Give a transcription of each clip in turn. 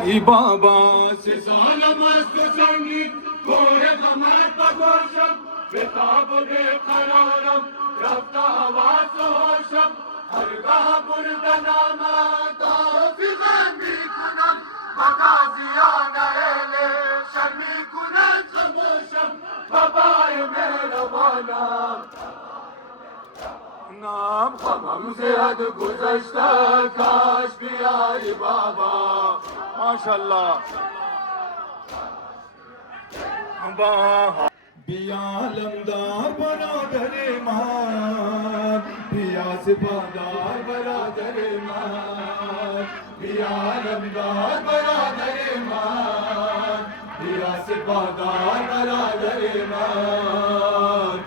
بابا سے سالم است سنگی کور غمر پگوشم به تاب و به قرارم رفت حواس و هوشم هرگاه بردن آمد حافظم می کنم و تازیان اهل شرمی کنند خموشم بابای مهربانم نام غمم زیاد گذشته کاش بیایی بابا ماشاءالله بیالمدار برادر من بیا سپاهدار برادر من بیالمدار برادر من بیا سپاهدار برادر من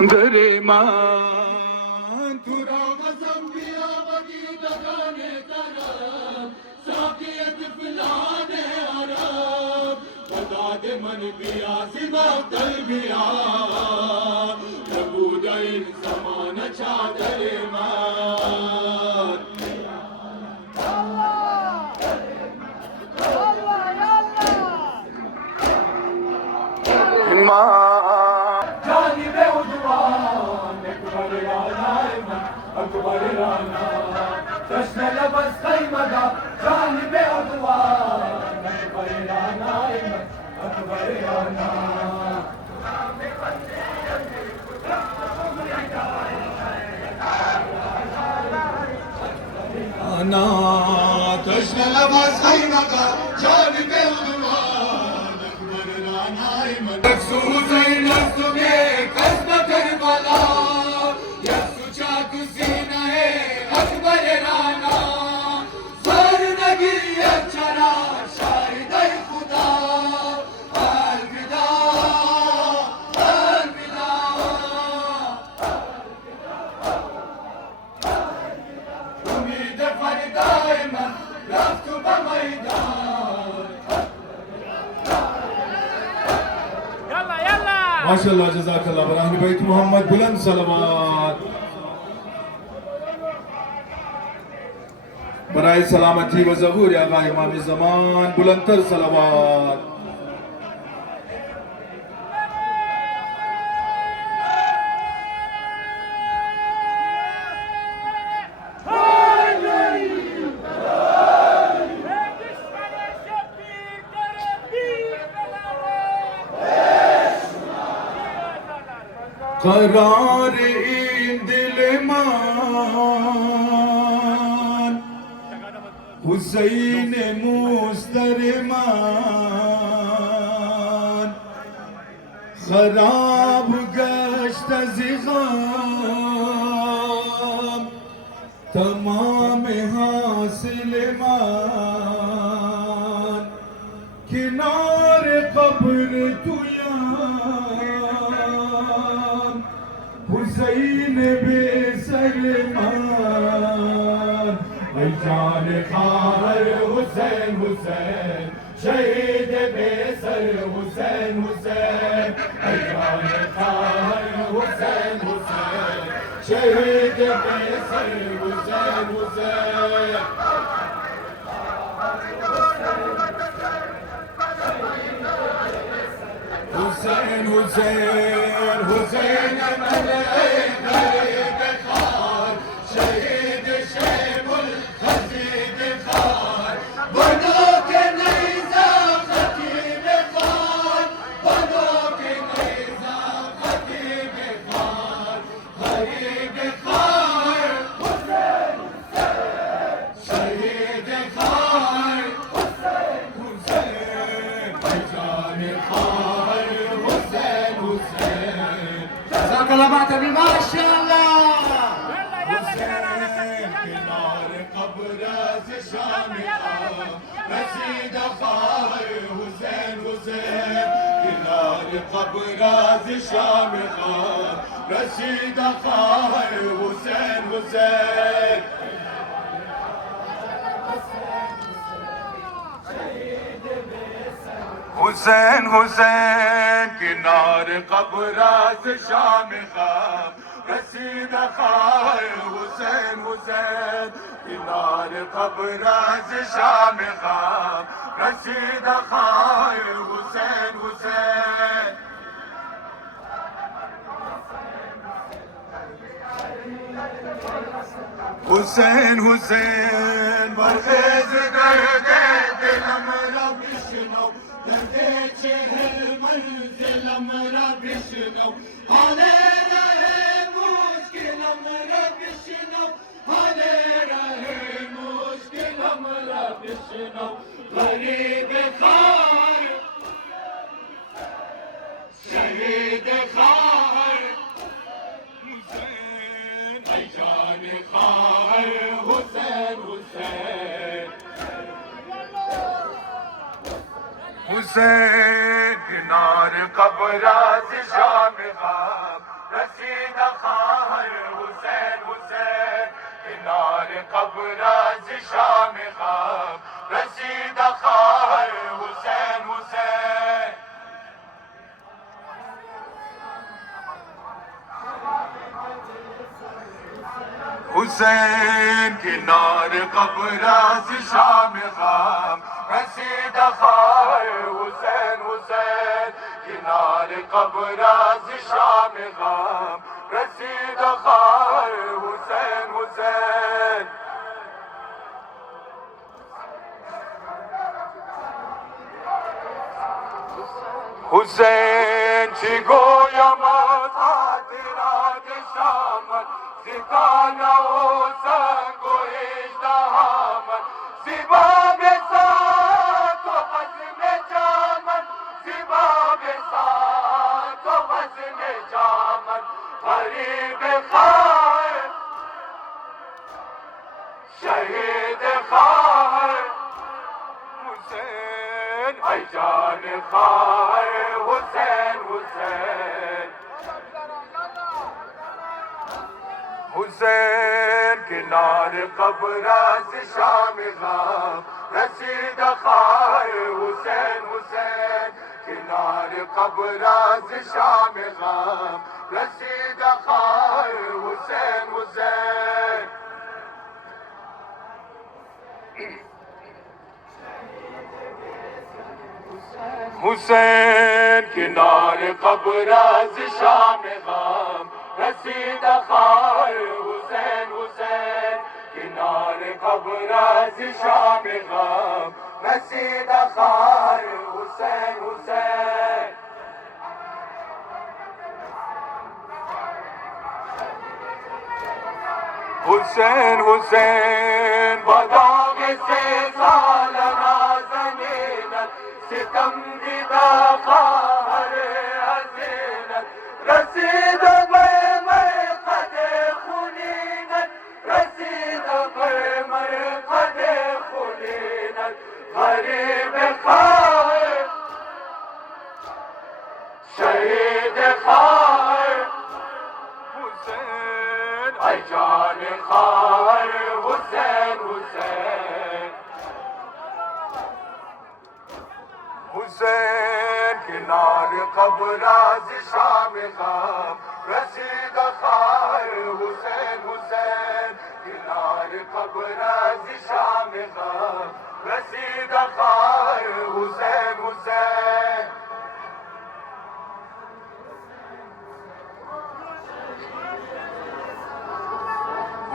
در من تو را قسم بیا بگی دکان کرم ساقیت فلان عرب بداد من بیا زباقتل بیا نبود این زمان چادر من اکبر رانا جشن لبس قیمدا جانب عدوان اکبر رانا اکبر رانا انا جشن لبس قیمدا جانب عدوان اکبر رانا مقصود این است میں قسم کربلا माशाअल्लाह जज़ाकल्लाह बर अहले बैत मोहम्मद बुलंद सलावत बराए सलामती व ज़हूर आगा इमाम ज़मान बुलंदतर सलावत قرار این دل من حسین مستر من خراب گشت از غم تمام حاصل من کنار قبر حسین بے سلمان ای جان خواہر حسین حسین شہید بے سر حسین حسین ای جان خواہر حسین حسین شہید بے سر حسین حسین حسین حسین حسین شہید شیب الخزید خان بنو کے نیزہ خطیب خان بنو کے نیزہ خطیب خان غریب خان حسین شہید خان حسین حسین جان خان حسین حسین جزاک اللہ معتبی ماشاءاللہ رسید خواهر حسین حسین کنار قبر از شام خان رسید خواهر حسین حسین حسین حسین کنار قبر از شام خان رسید خواهر حسین حسین کنار قبر از شام غم رسید خواهر حسین حسین حسین حسین برخیز درد دلم را بشنو درد چهل منزلم را بشنو حال ره مشکلم را بشنو حال ره مشکلم را بشنو غریب خار شهید خار حسین ای جان خار حسین حسین حسین کنار قبر از شام غم رسید خواهر حسین حسین کنار قبر از شام غم رسید خواهر حسین حسین حسین کنار قبر از شام غم رسید خواهر حسین حسین کنار قبر از شام غم رسید خواهر حسین حسین حسین چی گویم از خاطرات شامت زکانه و سنگ و اژدهامت زیبا به ساعت و بزم جامت زیبا به ساعت و بزم جامت غریب خواهر شهید خواهر حسین ای جان خواهر حسین حسین حسین کنار قبر از شام غم رسید خواهر حسین حسین کنار قبر از شام غم رسید خواهر حسین حسین حسین کنار قبر از شام غم رسید خواهر حسین حسین کنار قبر از شام غم رسید خواهر حسین حسین حسین حسین با داغ 3 سال نازنینت ستم دیده خواهر عزیزت رسید به مرقد خونینت رسید به مرقد خونینت غریب خواهر شهید خواهر حسین ای جان خواهر حسین حسین حسین کنار قبر از شام غم رسید خواهر حسین حسین کنار قبر از شام غم رسید خواهر حسین حسین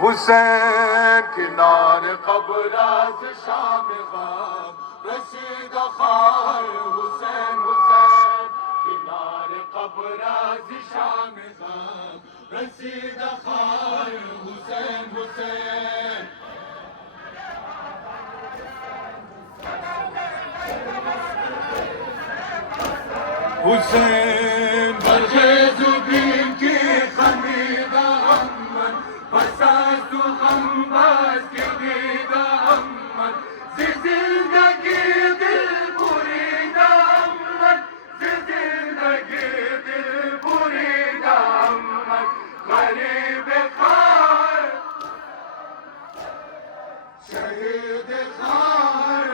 حسین کنار قبر از شام غم رسید خواهر حسین حسین کنار قبر از شام غم رسید خواهر حسین حسین حسین برخیز و بین که خمیده من بس از تو غم بس که دیده من زی زندگی دل بریده من زی زندگی دل بریده من غریب خواهر شهید خواهر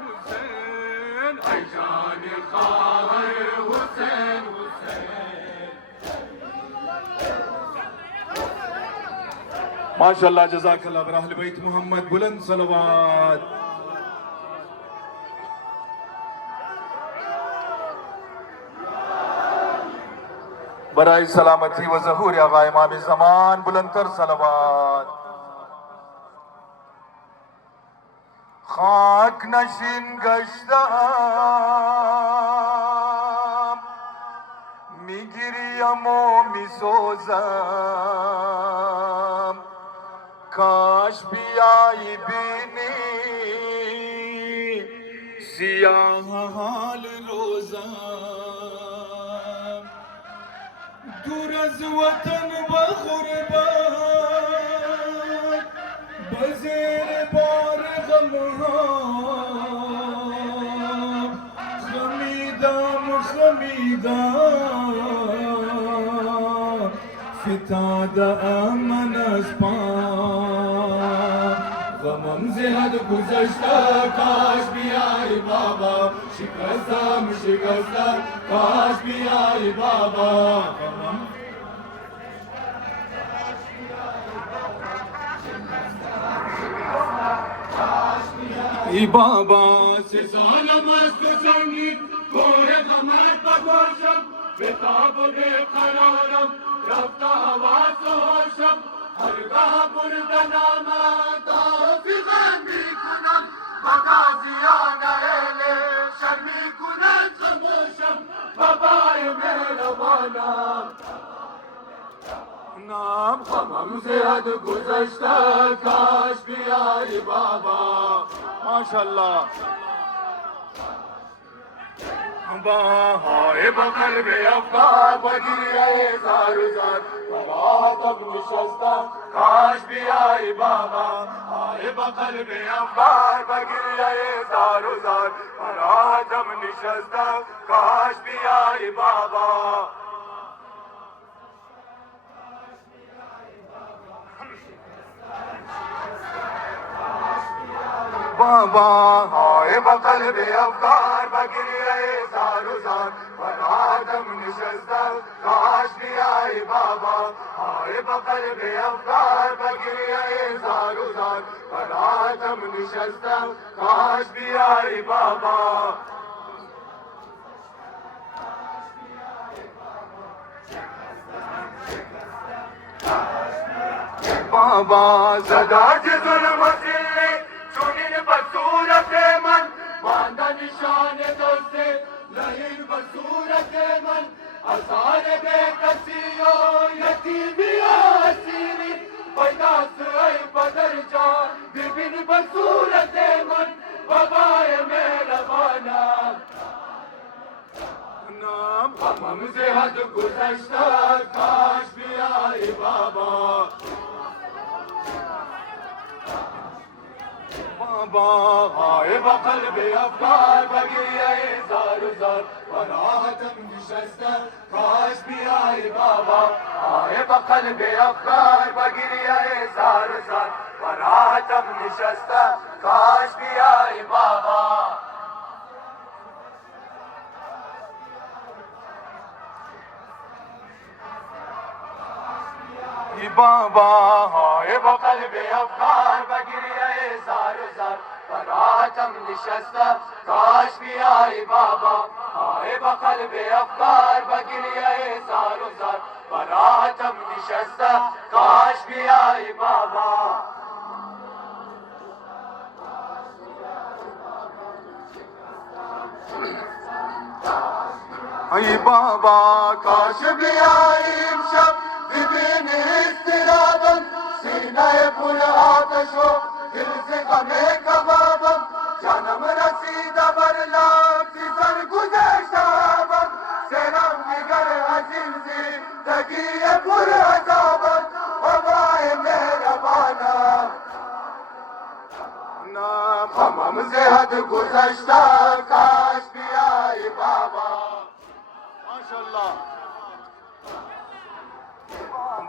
حسین ای جان خواهر حسین حسین माशाल्लाह जज़ाकल्लाह बर अहल बैत मोहम्मद बुलंद सलवात। बराए सलामती व ज़हूर आगा इमाम ज़मान बुलंदतर सलवात। खाक नशीन गश्तम मिगिरियम व मिसोजम काश बियाई बिनी सियाह हाल रोज़म दूर अज़ वतन बग़ुरबत बज़ेर बार गमहां ख़मीदाम ख़मीदाम फ़िताद अमन अज़ पां गमम से हद गुज़श्ता काश भी आए बाबा शिकस्तम शिकस्ता काश भी आए बाबा बाबा से सालमस्त संगीत कोरे कमर पगोशम बेताब बेकरारम रफ्ता हवा सोशम हरगाह बुरदनामा ताफिगन भी कुनम मगाजिया नहले शर्मी कुनम खमोशम बाबाए मेहरबाना नाम हम से हद गुज़श्ता काश भी आए बाबा माशाल्लाह बाहाए बकल बे अफ़गार बगिरिए ज़ार ज़ार बरातम निशस्ता काश भी आए बाबा हाए बकल बे अफ़गार बगिरिए ज़ार ज़ार बरातम निशस्ता काश भी आए बाबा बाबा हाय बकल बे अफ़गार बगिरिए ज़ारो ज़ार बरातम निशस्ता काश भी आए बाबा हाय बकल बे अफ़गार बगिरिए ज़ारो ज़ार बरातम निशस्ता काश भी आए बाबा बाबा ज़दा जुल्म सिल्ले चुनिन बसूरत मन मांदा निशान दोस्ते लहिर बसूरत मन असार बेकसियो यतीमिया असीरी पैदास ऐ बदर जा बिबिन बसूरत मन बाबाए मेहरबाना नाम हम से हद गुज़श्ता काश भी आए बाबा बाबा हाय बकल बे अफ़गार बगिरिए ज़ार ज़ार बरातम निशस्ता काश भी आए बाबा हाय बकल बे अफ़गार बगिरिए ज़ार ज़ार बरातम निशस्ता काश भी आए बाबा बाबा हाय बकल बे अफ़गार बगिरिए ज़ार ज़ार बरातम निशस्ता काश भी आए बाबा हाय बकल बे अफ़गार बगिरिए ज़ार ज़ार बरातम निशस्ता काश भी आए बाबा अय बाबा काश भी आए शब बिबिन इस्तिराबम सीनाए पुर आतशो दिल से गमे कबाबम जन्म रसीदा बरलाम सिसर गुज़श्ताबम सेरम निगर हसीन सी दगिए पुर अज़ाबम बाबाए मेहरबाना नाम हम से हद गुज़श्ता काश भी आए बाबा माशाल्लाह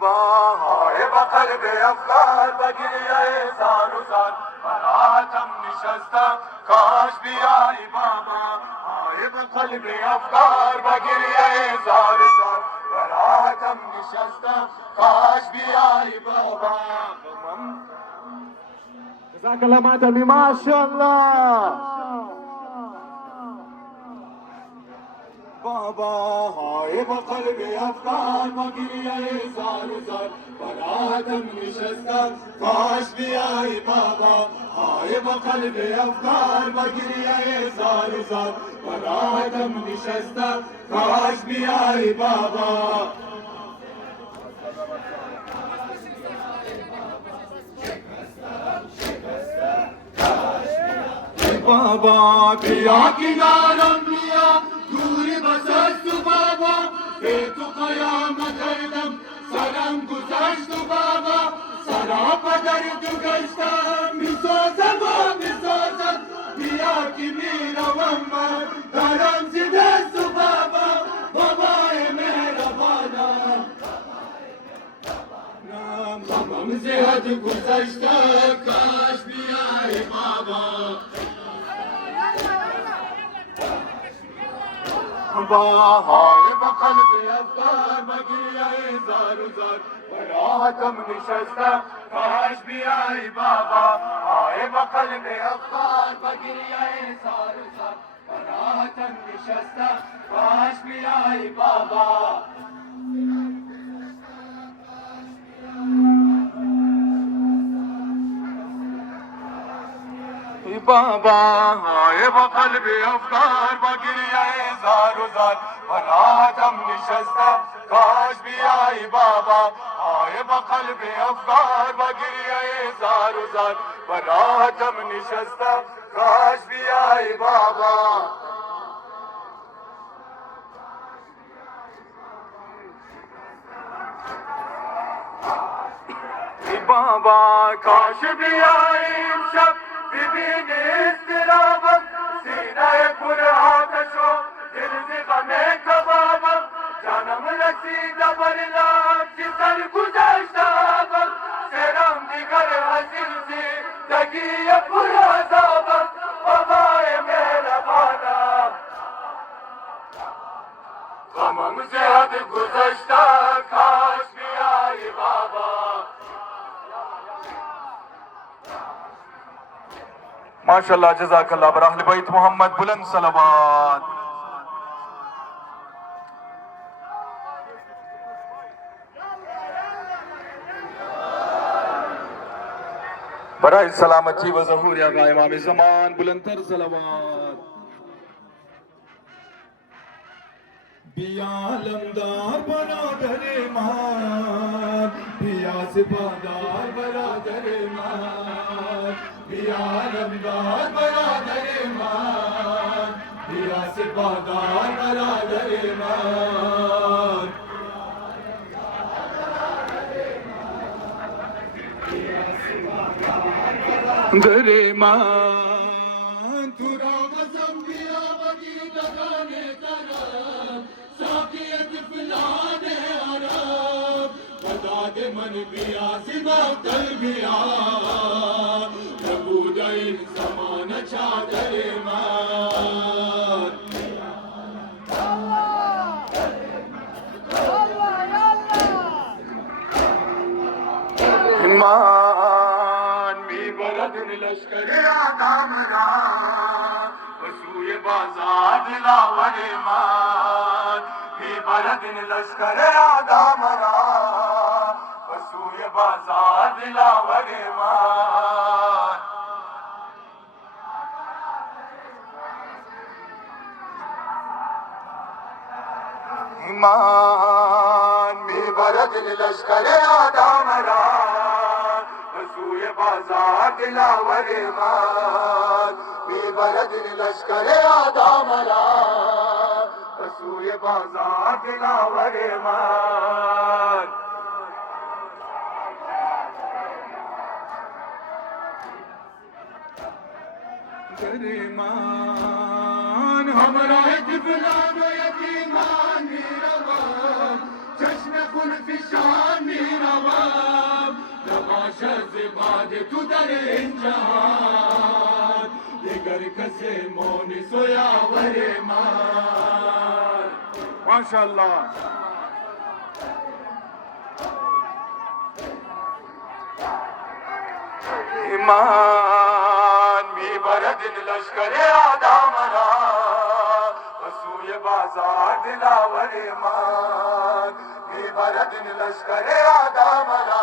हाय बकल बे अफ़गार बगिरिए ज़ार ज़ार बरातम निशस्ता काश भी आए बाबा हाय बकल बे अफ़गार बगिरिए ज़ार ज़ार बरातम निशस्ता काश भी आए बाबा جزاك الله ماتمي ما شاء الله. بابا های با قلب افغان با گریه زار و زار براتم نشستم کاش بیایی بابا های با قلب افغان با گریه زار و زار براتم نشستم کاش بیایی بابا. بابا بیا کنارم بیا دوری بس از تو بابا به تو قیامت کردم سرم گذشت و بابا سرا پدر تو گشتم میسازم و میسازم بیا که میروم من دارم زی دست و بابا بابای مهربانم غمم زیاد گذشته کاش بیای بابا. باهای با قلب افغان با گریه زار و زار براحتم نشستم کاش بیایی بابا های با قلب افغان با گریه زار و زار براحتم نشستم کاش بیایی بابا. بابا های با قلب افغان با گریه زار و زار براحتم نشستم کاش بیایی بابا های با قلب افغان با گریه زار و زار براحتم نشستم کاش بیایی بابا. بابا کاش بیایی امشب ببینی استرابم سینه پر آتش و دل ز غم کبابم جانم رسیده بر لب که سر گذشتم سرم دیگر حسین زندگی پر عذابم بابای مهربانم غمم زیاد گذشته کاش بیایی بابا. माशाल्लाह जज़ाकल्लाह बर अहले बैत मोहम्मद बुलंद सलावत. बराए सलामती व ज़हूर या इमाम ज़मान बुलंदतर सलावत. बिया लमदार बरादर मान बिया सिपादार बरादर मान बिया लमदार बरादर मान बिया सिपादार बरादर मान दरे मान तुरा कसम बिया बगी लगाने तरफ साकियत फिलाने अरब बता दे मन बिया सिबा कल बिया नबूदाइन समान चादर मान मान मी बरदन लश्कर आदम रा वसूए बाजार दिलावर मान मी बरदन लश्कर आदम रा वसूए बाजार दिलावर मान मान मी बरदन लश्कर आदम रा वसूए बाजार दिलावर मान मी बरदन लश्कर आदम रा वसूए बाजार दिलावर मान मान हमरा जिबलान यतीमान मीरवाम चश्म खुल्फ शान मीरवाम नमाशद बाद तू दर इंजहान ये घर कसे मोन सोया वरे मान माशाअल्लाह ईमान दिन लश्कर आदमरा बसूए बाजार दिलावर मान मेरा दिन लश्कर आदमरा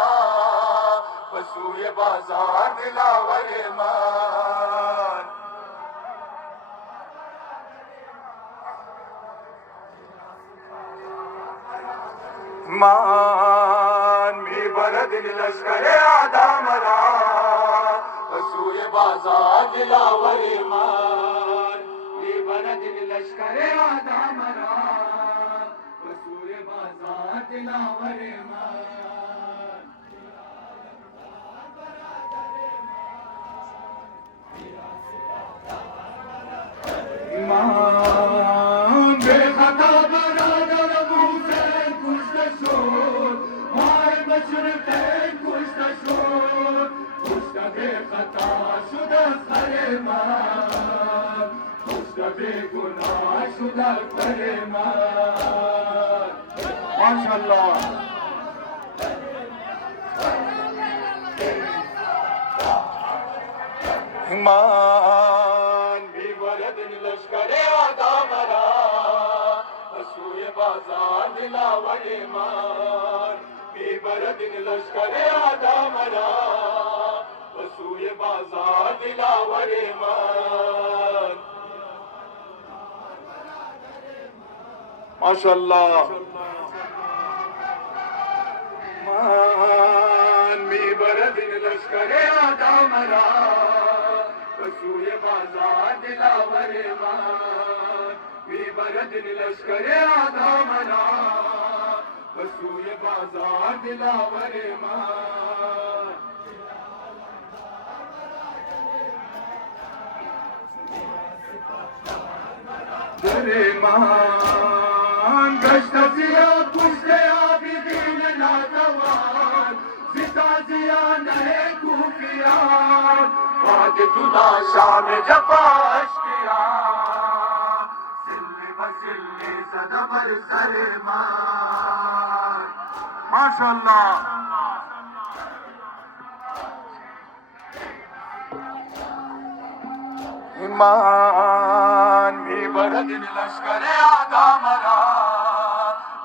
बसूए बाजार दिलावर मान मान मेरा दिन लश्कर आदमरा बसूए बाजार दिलावर मान मेरा दिन लश्कर आदमरा बसूए बाजार दिलावर मान ईमान बेखता बरादर हुसैन कुछ शोर माय मशरक़ैन कुछ शोर कुछ बेखता शुदा फरमान कुछ बेगुनाह शुदा फरमान माशाअल्लाह ईमान मेरा दिन लश्कर आदमरा बसूए बाजार दिलावर मान मेरा दिन लश्कर आदमरा बसूए बाजार दिलावर मान माशाअल्लाह मान मेरा दिन लश्कर आदमरा बसूए बाजार दिलावर मान मेरा दिन लश्कर आदमरा बसूए बाजार दिलावर मान दरे मान गश्त जिया पुश्त आबिदीन नाजवान जिता जिया नए खूफियान वाद जुदा शान जपाश किया सिल्ले बसिल्ले सदबर सरमान माशाअल्लाह ईमान मेरा दिन लश्कर आदमरा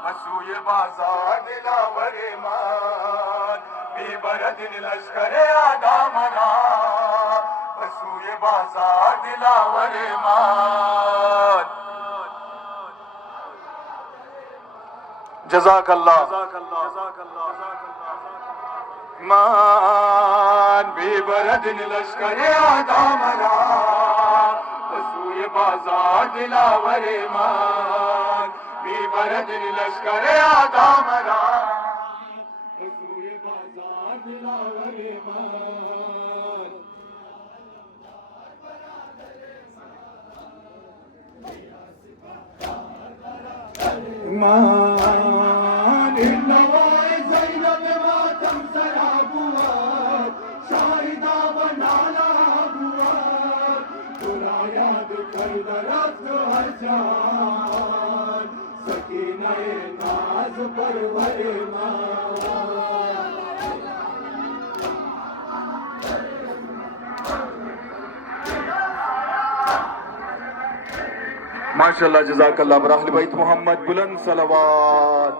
बसूए बाजार दिलावर मान मेरा दिन लश्कर आदमरा बसूए बाजार दिलावर मान जज़ाकल्लाह मान मेरा दिन लश्कर आदमरा बसूए बाजार दिलावर मान मेरा दिन लश्कर आदमरा बसूए बाजार दिलावर मान मान नवाए ज़ैनब मातम सराबुआ शाहिदा बनाना बुआ तुरा याद कर दरख्त हजान सकीना नाज परवर मान माशाअल्लाह जज़ाकल्लाह बर अहले बैत मोहम्मद बुलंद सलावत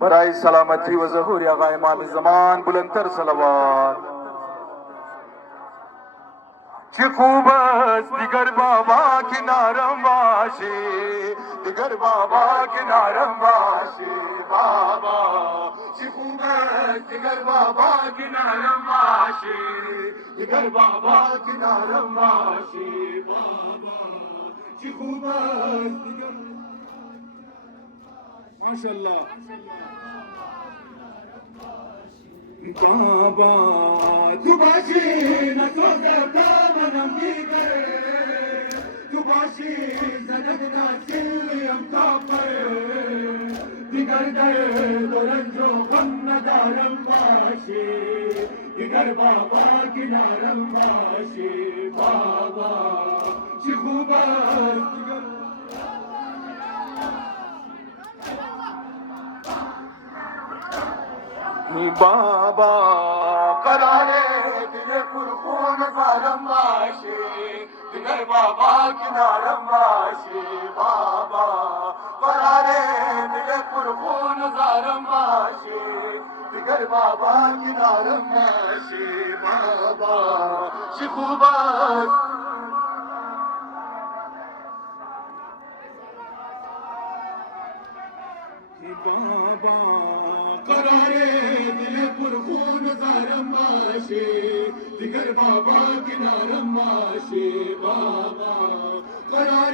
बराए सलामती व ज़हूर आगा इमाम ज़मान बुलंदतर सलावत ची खूब दिगर बाबा किनारम वाशी दिगर बाबा किनारम वाशी बाबा ची खूब दिगर बाबा किनारम वाशी दिगर बाबा किनारम वाशी बाबा ची खूब दिगर माशाअल्लाह बाबा तुबाशी न तो करता मनम करे तुबाशी ज़नद ना सिल्यम का पर दिगर दर दोरंजो गम नदारम वाशी दिगर बाबा किनारम वाशी बाबा चिखुबा दिगर बाबा करारे दिल کنارم باشی دیگر بابا کنارم باشی بابا قرار دل پرخون زارم باشی دیگر بابا کنارم باشی بابا چه خوب است بابا قرار دل پرخون زارم باشی دیگر بابا کنارم باشی بابا قرار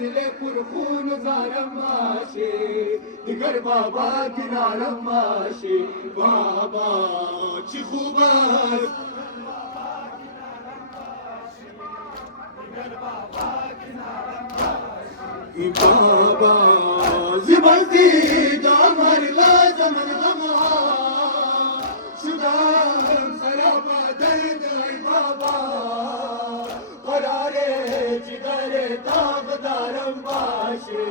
دل پرخون زارم باشی دیگر بابا کنارم باشی بابا چه خوب است بابا زبردی دامر لازم الغما شدم سراب درد ای بابا قرار جگر تاب دارم باشی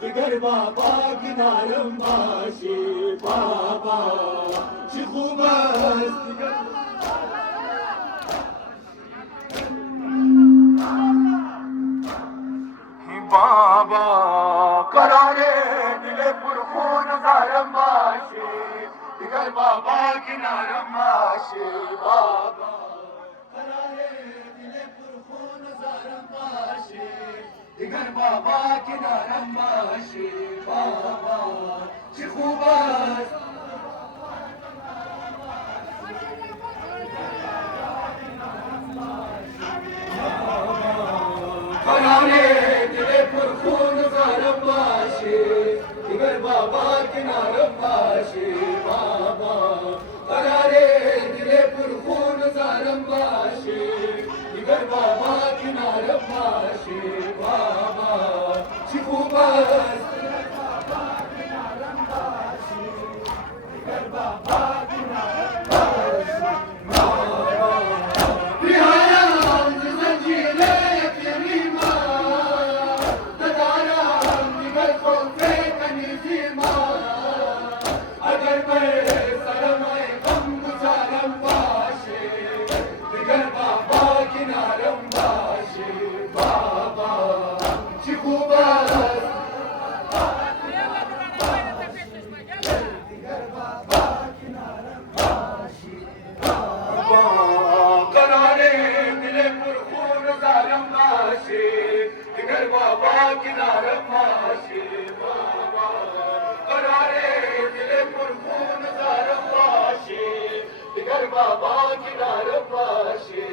دیگر بابا کنارم باشی بابا چه خوب است بابا قرار دل پرخون زارم باشی دیگر بابا کنارم باشی بابا قرار دل پرخون زارم باشی دیگر بابا کنارم باشی بابا چه خوب است قرار دل پرخون زارم باشی دیگر بابا کنارم باشی بابا قرار دل پرخون زارم باشی دیگر بابا کنارم باشی بابا چه خوب است دیگر بابا کنارم باشی بابا قرار دل پرخون زارم باشی دیگر بابا کنارم باشی